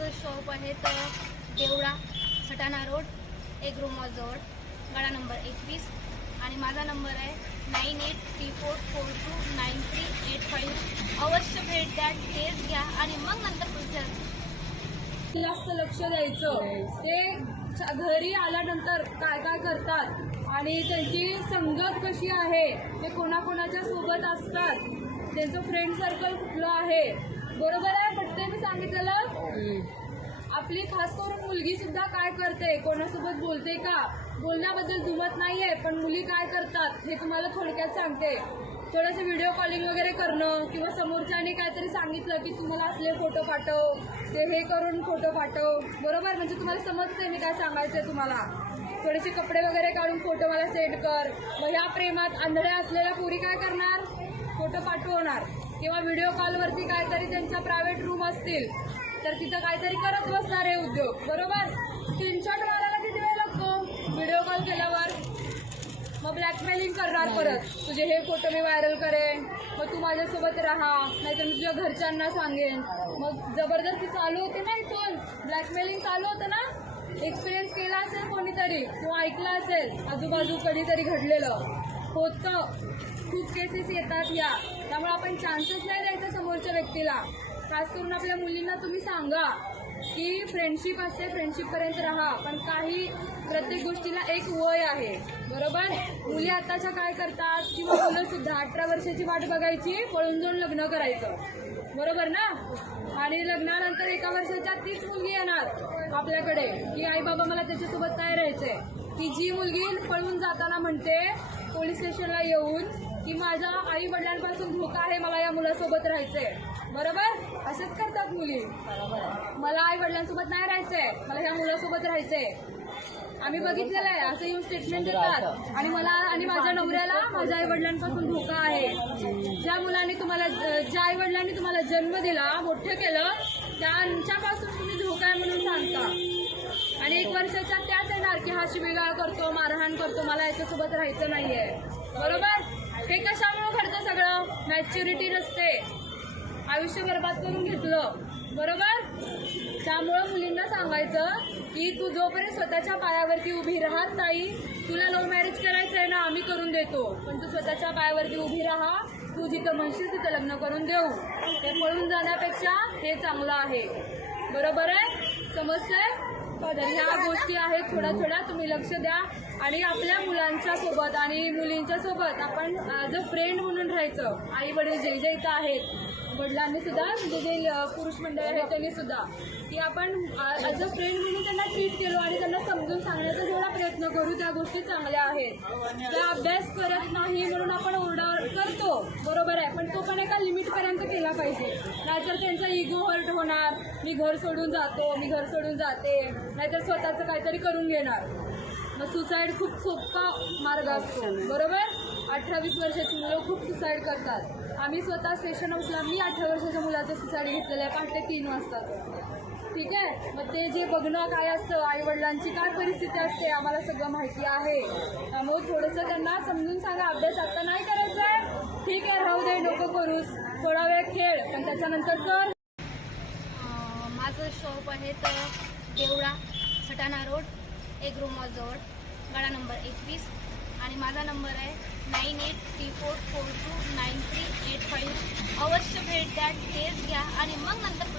आमचं शॉप आहे तर देवळा सटाणा रोड एक जवळ गाडा नंबर एकवीस. आणि माझा नंबर आहे nine eight three four four two nine three eight five अवश्य भेट द्या टेस्ट घ्या आणि मग नंतर पुढच्या जास्त लक्ष द्यायचं. ते घरी आल्यानंतर काय काय करतात आणि त्यांची संगत कशी आहे ते कोणाकोणाच्या सोबत असतात त्यांचं फ्रेंड सर्कल कुठलं आहे बरोबर आहे? आपली खास करून मुलगी सुद्धा काय करते? कोणासोबत बोलते का? बोलण्याबद्दल दुमत नाहीये पण मुली काय करतात हे तुम्हाला थोडक्यात सांगते. थोडंसं व्हिडिओ कॉलिंग वगैरे करणं किंवा समोरच्याने काहीतरी सांगितलं की तुम्हाला असले फोटो पाठव ते हे करून फोटो पाठव. बरोबर? म्हणजे तुम्हाला समजते मी काय सांगायचंय तुम्हाला. थोडेसे कपडे वगैरे काढून फोटो मला सेंड कर. मग ह्या प्रेमात आंधळ्या असलेल्या पुरी काय करणार? फोटो पाठवणार. किंवा व्हिडिओ कॉलवरती काहीतरी त्यांच्या प्रायव्हेट रूम असतील. तर तिथं काहीतरी करत बसणार आहे उद्योग बरोबर? स्क्रीनशॉट मारायला किती वेळ लागतो? व्हिडिओ कॉल केल्यावर. मग ब्लॅकमेलिंग करणार परत. तुझे हे फोटो मी व्हायरल करेन. मग तू माझ्यासोबत राहा. नाहीतर मी तुझ्या घरच्यांना सांगेन. मग जबरदस्ती चालू होते ना इथून ब्लॅकमेलिंग चालू होतं ना? एक्सपिरियन्स केला असेल कोणीतरी. किंवा ऐकलं असेल. आजूबाजू कधीतरी घडलेलं. होतं. खूप केसेस येतात या. त्यामुळे आपण चान्सेस नाही द्यायचा समोरच्या व्यक्तीला. खास करून आपल्या मुलींना तुम्ही सांगा की फ्रेंडशिप असते फ्रेंडशिपपर्यंत राहा पण काही प्रत्येक गोष्टीला एक वय आहे. बरोबर? मुली आताच्या काय करतात? किंवा मुलं सुद्धा अठरा वर्षाची वाट बघायची पळून जाऊन लग्न करायचं. बरोबर ना? आणि लग्नानंतर एका वर्षाच्या तीच मुलगी येणार आपल्याकडे. की आई बाबा मला त्याच्यासोबत काय राहायचंय. की जी मुलगी पळून जाताना म्हणते पोलीस स्टेशनला येऊन की माझ्या आई वडिलांपासून धोका आहे मला या मुलासोबत राहायचंय. बरोबर? असंच करतात मुली. मला आई वडिलांसोबत नाही राहायचंय मला ह्या मुलासोबत राहायचंय. आम्ही बघितलेलं आहे असं येऊन स्टेटमेंट देतात. आणि मला आणि माझ्या नवऱ्याला माझ्या आई वडिलांपासून धोका आहे. ज्या मुलांनी तुम्हाला ज्या आई वडिलांनी तुम्हाला जन्म दिला मोठं केलं त्यांच्यापासून तुम्ही धोका आहे म्हणून सांगता आणि एक वर्षाच्या त्याच येणार की हा शिबिगाळ करतो मारहाण करतो मला याच्यासोबत राहायचं नाहीये. बरोबर? हे कशामुळे घडतं सगळं? मॅच्युरिटी नसते. आयुष्य बर्बाद करून घेतलं. बरोबर? त्यामुळं मुलींना सांगायचं की तू जोपर्यंत स्वतःच्या पायावरती उभी राहत नाही तुला लव्ह मॅरेज करायचं आहे ना आम्ही करून देतो. पण तू स्वतःच्या पायावरती उभी राहा तू जिथं म्हणशील तिथं लग्न करून देऊ. ते पळून जाण्यापेक्षा हे चांगलं आहे. बरोबर आहे? समजतंय? तर ह्या गोष्टी आहेत थोड्या थोड्या. तुम्ही लक्ष द्या. आणि आपल्या मुलांच्या सोबत आणि मुलींच्या सोबत आपण ॲज अ फ्रेंड म्हणून राहायचं आई वडील जे जे इथं आहेत वडिलांनी सुद्धा म्हणजे जे पुरुष मंडळ आहेत त्यांनी सुद्धा की आपण ॲज अ फ्रेंड म्हणून त्यांना ट्रीट केलो आणि त्यांना समजून सांगण्याचा जेवढा प्रयत्न करू त्या गोष्टी चांगल्या आहेत. त्या अभ्यास करत नाही म्हणून आपण बरोबर आहे. पण तो पण एका लिमिटपर्यंत केला पाहिजे. नाहीतर त्यांचा इगो हर्ट होणार. मी घर सोडून जातो मी घर सोडून जाते. नाहीतर स्वतःचं काहीतरी करून घेणार. मग सुसाईड खूप सोपा मार्ग असतो. बरोबर? अठरा वीस वर्षाची मुलं खूप सुसाईड करतात. आम्ही स्वतः स्टेशन हाऊसला मी अठरा वर्षाच्या मुलाचं सुसाईड घेतलेलं आहे. पहाटे तीन वाजताचं. ठीक आहे? मग ते जे बघणं काय असतं आईवडिलांची काय परिस्थिती असते आम्हाला सगळं माहिती आहे. त्यामुळे थोडंसं त्यांना समजून सांगा. अभ्यास आता नाही ठीक आहे राहू दे नको करूस. थोडा वेळ खेळ पण त्याच्यानंतर कर. माझं शॉप आहे तर देवळा सटाणा रोड एक जवळ गाडा नंबर एकवीस. आणि माझा नंबर आहे nine eight three four four two nine three eight five. अवश्य भेट द्या टेस्ट घ्या आणि मग नंतर